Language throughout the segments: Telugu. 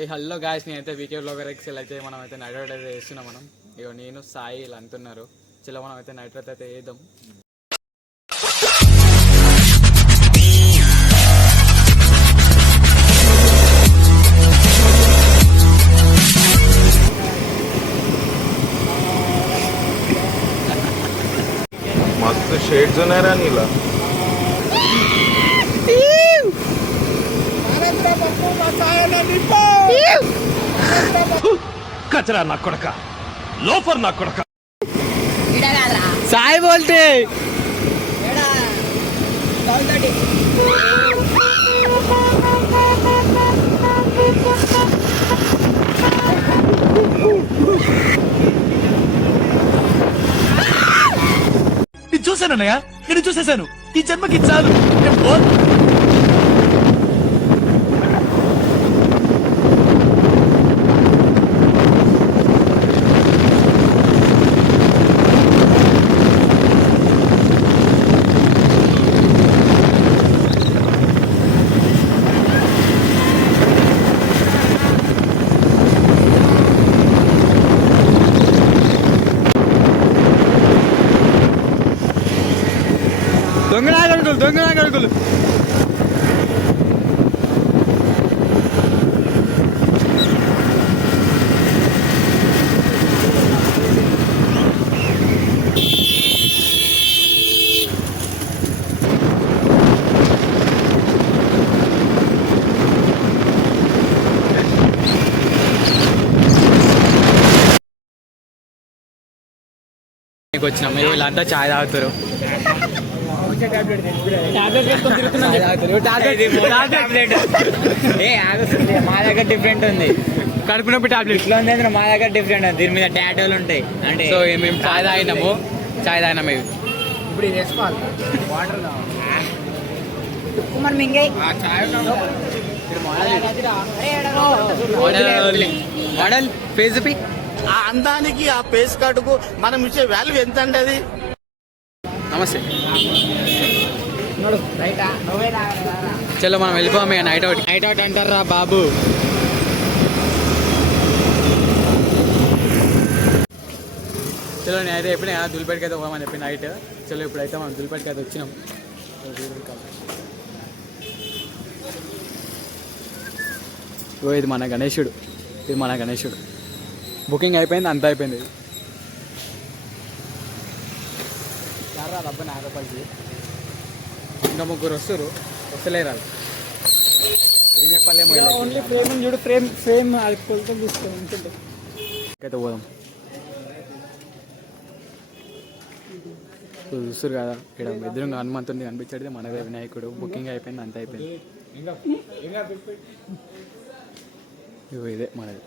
ఏ హలో గాయస్, నేనైతే వీకే బ్లాగర్ ఎక్సెల్ అయితే మనం అయితే నైట్ రైడ్ అయితే వేస్తున్నాం. మనం ఇగో నేను సాయి ఇలా అంటున్నారు. చలో మనం అయితే నైట్ రైడ్ అయితే వేద్దాం. मस्त शेड्स नाही राणीला कचरा ना कोडका लोफर ना कोडका సాయి బోల్తే నేను చూశానన్నయ్య, నేను చూసేశాను. ఈ జన్మకి చాలు. దొంగనాగడుగులు వచ్చినాం. వీళ్ళంతా చాయ్ తాగుతారు. మా దగ్గర డిఫరెంట్ ఉంది. కడుపు నొప్పి టాబ్లెట్ ఇట్లా ఉంది. మా దగ్గర డిఫరెంట్ ఉంది. దీని మీద టాటోలు ఉంటాయి. అంటే సో మేము చాయ్ తాగినాము. ఇవి ఇప్పుడు ఇది వేసుకోవాలి. వాటర్ మరి మింగే మోడల్ ఫేస్ పి ఆ అందానికి ఆ పేస్ కార్డుకు మనం ఇచ్చే వాల్యూ ఎంత అండి అది? నమస్తే. చలో మనం వెళ్ళిపోయాము. నైట్ అవుట్ అంటారా బాబు. చలో నేనైతే ఎప్పుడైనా దులిపేటకి అయితే పోదామని చెప్పి నైట్. చలో ఇప్పుడైతే మనం దులిపేటకి అయితే వచ్చినాం. ఇది మన గణేశుడు. బుకింగ్ అయిపోయింది, అంతా అయిపోయింది. డబ్బు నాగపల్లి ఇంకా ముగ్గురు వస్తలేరు. ఏం చెప్పాలేమో. ఓన్లీ ఫ్రేమ్ చూడు. ఫ్రేమ్ అది కొలతలు తీసుకోవాలి. అయితే పోదాం. చూస్తారు కదా, ఇక్కడ ఎదురుగా హనుమంతుడిని కనిపించేది మనదే వినాయకుడు. బుకింగ్ అయిపోయింది, అంత అయిపోయింది. ఇదే మనది.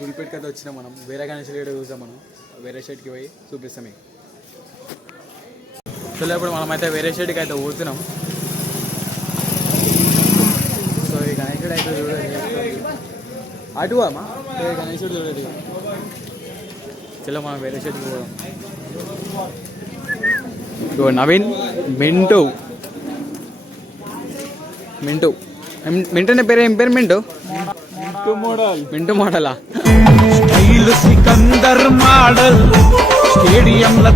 గుల్పేట్కి అయితే వచ్చినాం మనం. వేరే గణేష్ గడ చూసాం. మనం వేరే షెడ్కి పోయి చూపిస్తాం మీకు. సో ఇప్పుడు మనమైతే వేరే షెడ్కి అయితే పోతున్నాం. సో ఈ గణేశుడు అయితే చూడండి. అటు అమ్మా గణేశుడు చూడండి. చలో మనం వేరే షెడ్కి పోదాం. నవీన్ మింటూ నీ పేరు ఏం పేరు? మింటూ మోడలా? సికందర్ మోడల్ స్టేడియంల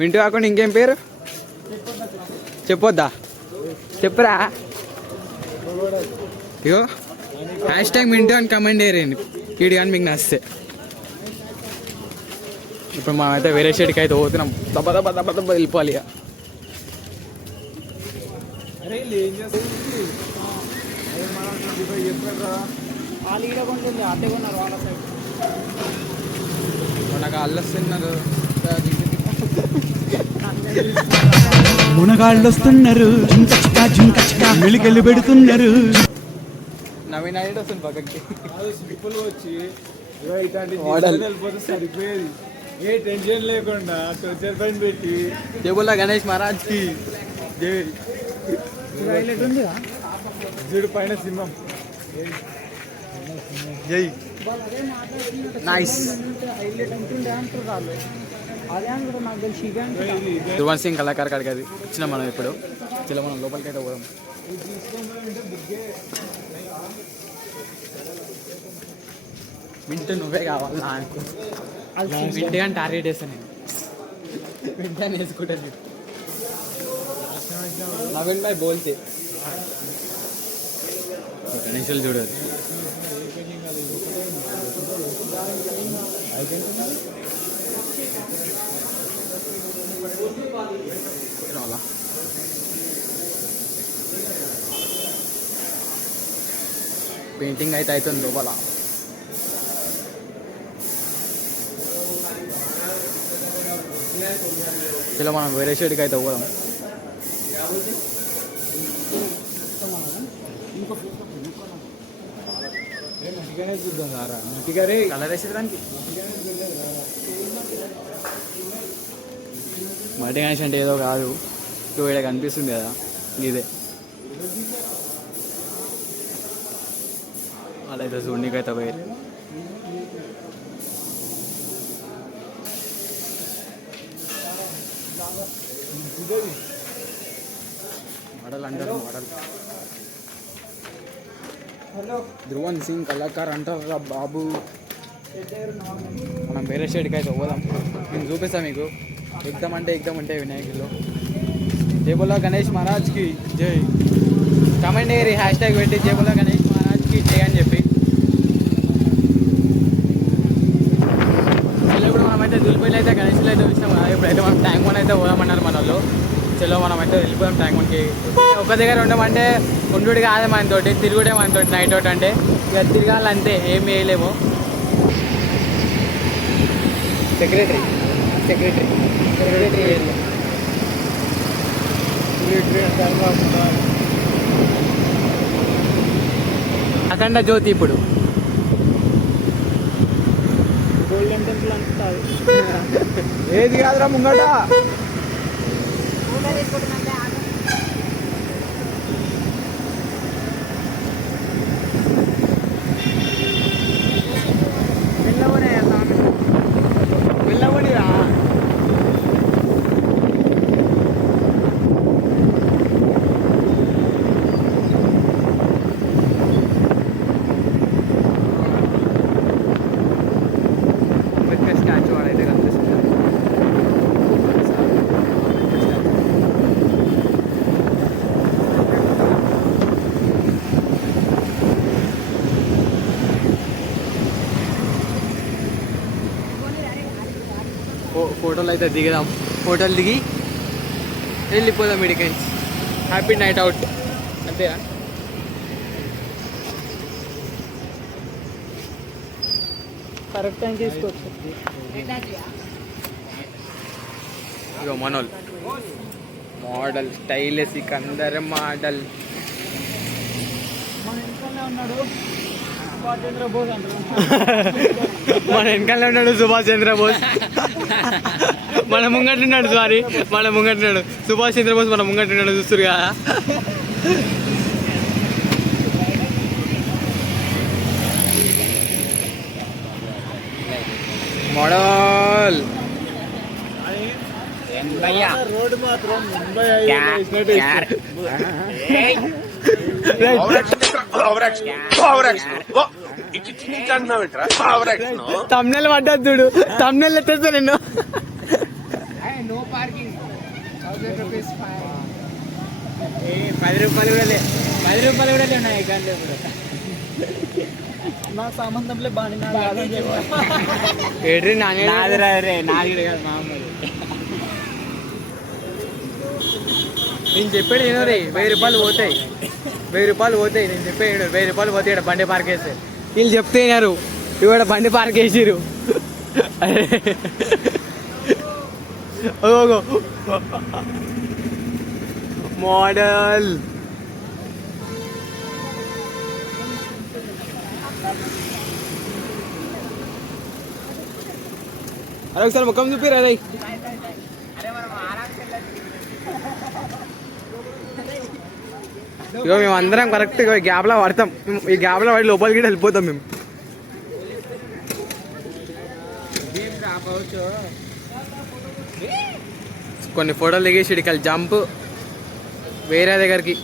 మింటూ కాకుండా ఇంకేం పేరు చెప్పొద్దా? చెప్పరా. ఇగో #, మింటూ అని కమెంట్ చేయరండి వీడియో కానీ మీకు నచ్చితే. ఇప్పుడు మనమైతే వేరే షెడ్కి అయితే పోతున్నాం. దెబ్బ వెళ్ళిపోవాలి. ఇక నాకు అల్లొస్తున్నారు. మునగాళ్ళు వస్తున్నారు. మెలికెళ్ళి పెడుతున్నారు. నవీన్ అయితే వస్తుంది పక్కకి. సరిపోయేది. ఏ టెన్షన్ లేకుండా టోచర్ పైన పెట్టి జయబుల్లా గణేష్ మహారాజ్ కి జై. చూడు పైన సింహం. జై నైస్. హైలైట్ అంటుండే అంటారు వాళ్ళు. అదే అంటారు నాకు తెలిసి ఇదే అంటారు. ధ్రువన్ సింగ్ కళాకారు కాడికి అది వచ్చినాం మనం ఇప్పుడు. చలో మనం లోపలికి అయితే పోదాం. వింటూ నువ్వే కావాలి నాకు. వింటే కానీ టార్గెట్ వేస్తాను నేను. వింటాను వేసుకుంటాను. నవీన్ భాయ్ బోల్తే గణేషులు చూడాలి. రాలా పెయింటింగ్ అయితే అవుతుంది లోపల. ఇలా మనం వేరే షేడ్కి అయితే పోదాం. చూద్దాం సారా మంచిగానే కలర్ వేసేదానికి మట్టి గణేష్ అంటే ఏదో కాదు. ఇప్పుడు ఇక్కడ కనిపిస్తుంది కదా ఇదే. అలా అయితే చూడనీకైతే వేరు. మోడల్ అంటారు మోడల్. ధ్రువన్ సింగ్ కళాకారు అంటారా బాబు. మనం వేరే షేడ్కి అయితే పోదాం. నేను చూపిస్తాను మీకు. ఎగ్దమ్ అంటే వినాయకులు. జై బోలో గణేష్ మహారాజ్కి జై. కమెంట్ అయ్యి హ్యాష్ట్యాగ్ పెట్టి జై బోలో గణేష్ మహారాజ్కి జై అని చెప్పి. ఇప్పుడు మనమైతే దులిపల్లి అయితే గణేష్లు అయితే విషయం కదా. ఇప్పుడైతే మనం ట్యాంక్ వన్ అయితే పోదామన్నారు మన వాళ్ళు. చలో మనమైతే వెళ్ళిపోయాం ట్యాంక్ వన్కి. ఒక దగ్గర ఉండమంటే ఉండు కాదే మనతోటి, తిరుగుడే మనతోటి నైట్ అవుట్ అంటే. ఇక తిరగాలంతే, ఏం వేయలేము. సెక్రటరీ అఖండ జ్యోతి ఇప్పుడు గోల్డెన్ టెంపుల్ అంటారు. ఏది కాదురా ముంగట. వెళ్ళవనిరా. అంబేద్కర్ స్టాచ్యూ వాడైతే కనిపిస్తుంది. ఫోటోలు అయితే దిగదాం. ఫోటోలు దిగి వెళ్ళిపోదాం ఇడికి. హ్యాపీ నైట్ అవుట్ అంతేనా. కరెక్ట్ టైం తీసుకోవచ్చు. ఇగో మనోల్ మోడల్ స్టైల్ సికందర్ మోడల్. మన ఇంట్లోనే ఉన్నాడు సుభాష్ చంద్రబోస్ అంటారు. మన వెనకాల ఉన్నాడు సుభాష్ చంద్రబోస్. మన ముంగట్టున్నాడు సుభాష్ చంద్రబోస్. మన ముంగట్టున్నాడు చూస్తురు కదా. మోడల్ రోడ్డు మాత్రం ముంబై తమ్నెల్ పడ్డా చూడు. తమ్నెల్ ఎత్తేస్తా నిన్ను. No parking. 1000 రూపీస్. 10 రూపాయలు కూడా ఉన్నాయి కానీ ఇప్పుడు. నా సంబంధంలో బాగా ఏడ్రి నాది కాదు మామూలు. నేను చెప్పాడు ఏమో రే. 1000 రూపాయలు పోతాయి. నేను చెప్పాడు 1000 రూపాయలు పోతాయి. ఇక్కడ బండి పార్క్ వేస్తే వీళ్ళు చెప్తే వినారు. ఇవాడ బండి పార్క్ వేసిరు. మోడల్ అరే ఒకసారి ముఖం చూపిరా రే. ఇగో మేము అందరం కరెక్ట్ ఈ గ్యాప్లో పడతాం. ఈ గ్యాప్లో పడి లోపలికి వెళ్ళిపోతాం మేము. కొన్ని ఫోటోలు దిగేసి ఇడికి జంప్ వేరే దగ్గరికి.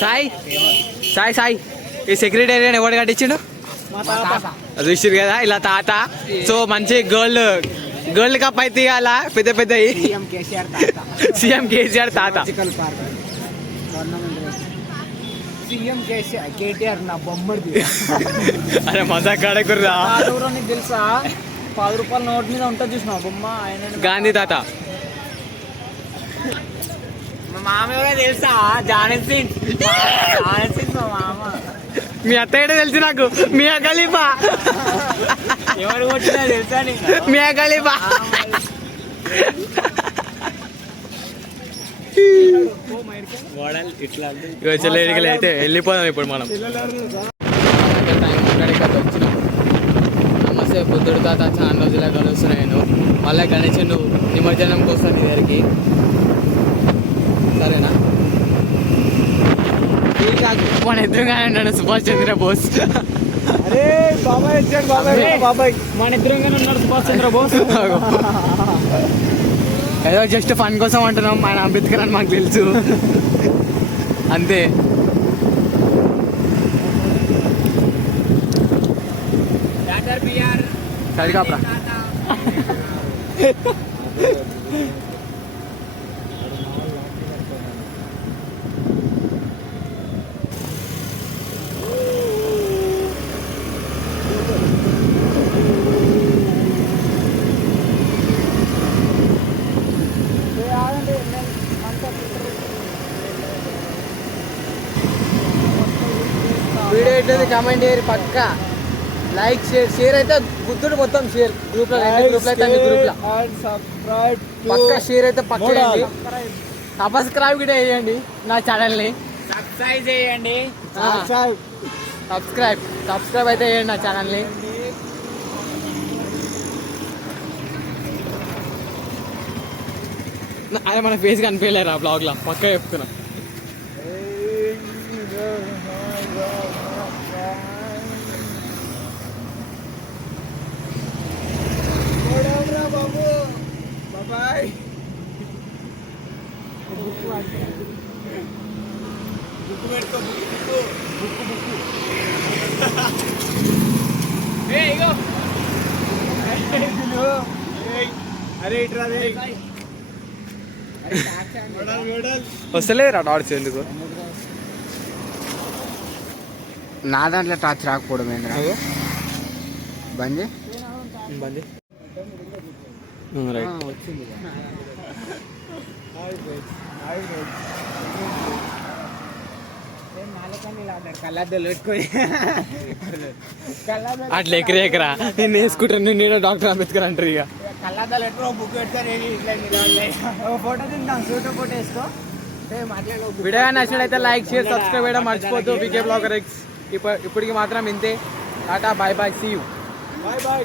సాయి సాయి సాయి ఈ సెక్రటేరియట్ ఎవరు కట్టించిండు? చూసిరు కదా ఇలా తాత. సో మంచి గోల్డ్ కప్ అయితే అలా పెద్ద పెద్ద సీఎం కేసీఆర్ తాత. సీఎం కేటీఆర్ నా బొమ్మడి. అరే మజా కాడకుర్రా. నీకు తెలుసా 10 రూపాయల నోట్ మీద ఉంటుంది చూసిన బొమ్మ ఆయన గాంధీ తాత. మా మామ ఎవరో తెలుసా? జానెత్ సింగ్. మా మామ. మీ అత్తయ్య తెలుసు నాకు. మియా ఖలీఫా. ఎవరు కొట్టినా తెలుసా నీకు? మియా ఖలీఫా. ఇగో చెల్లెడికి అయితే వెళ్ళిపోదాం ఇప్పుడు మనం. వచ్చినాం. నమస్తే బుద్ధుడు తాత, చాలా రోజులా కలుస్తున్నా నేను. మళ్ళీ గణేశుడు నిమజ్జనంకి వస్తాను నీ దగ్గరికి, సరేనా? మన ఎదురుగానే ఉన్నాడు సుభాష్ చంద్ర బోస్. అరే బాబాయ్ వచ్చాడు. బాబాయ్ మన ఎదురుగానే ఉన్నాడు సుభాష్ చంద్ర బోస్. ఏదో జస్ట్ ఫన్ కోసం అంటున్నాం. ఆయన అంబేద్కర్ అని మాకు తెలుసు అంతే. సరికాప్రా. వీడియో ఏంటది కామెంట్ చేయరు పక్క. లైక్ షేర్ అయితే బుద్ధుడు మొత్తం షేర్ గ్రూప్లో అయితే గ్రూప్లో పక్క షేర్ అయితే పక్క చేయండి. సబ్స్క్రైబ్ కూడా చేయండి నా ఛానల్ని. సబ్స్క్రైబ్ చేయండి. సబ్స్క్రైబ్ అయితే చేయండి నా ఛానల్ని. అదే మన ఫేస్ కనిపించలేరు ఆ బ్లాగ్లో పక్క చెప్తున్నా. బాబాయ్ అరే ఇట్రా వస్తలేదురా డాట్స్ ఎందుకు? నా దాంట్లో టచ్ రాకపోవడం ఏంద్రా? బంద్ బంది రైట్. వచ్చింది. కళ్ళద్దాలు పెట్టుకొని అట్లా ఎకరా నేను వేసుకుంటాను. నేను డాక్టర్ అంబేద్కర్ అంటారు. ఇక కళ్ళద్దాలు పెట్టుకో బుక్ పెడతారు. ఫోటో తింటాం. ఫోటో వేసుకో. వీడియో నచ్చినట్లయితే లైక్ షేర్ సబ్స్క్రైబ్ చేయడం మర్చిపోద్దు. PK blogger X. ఇప్పటికి మాత్రం ఇంతే. Tata bye bye, see you. Bye bye.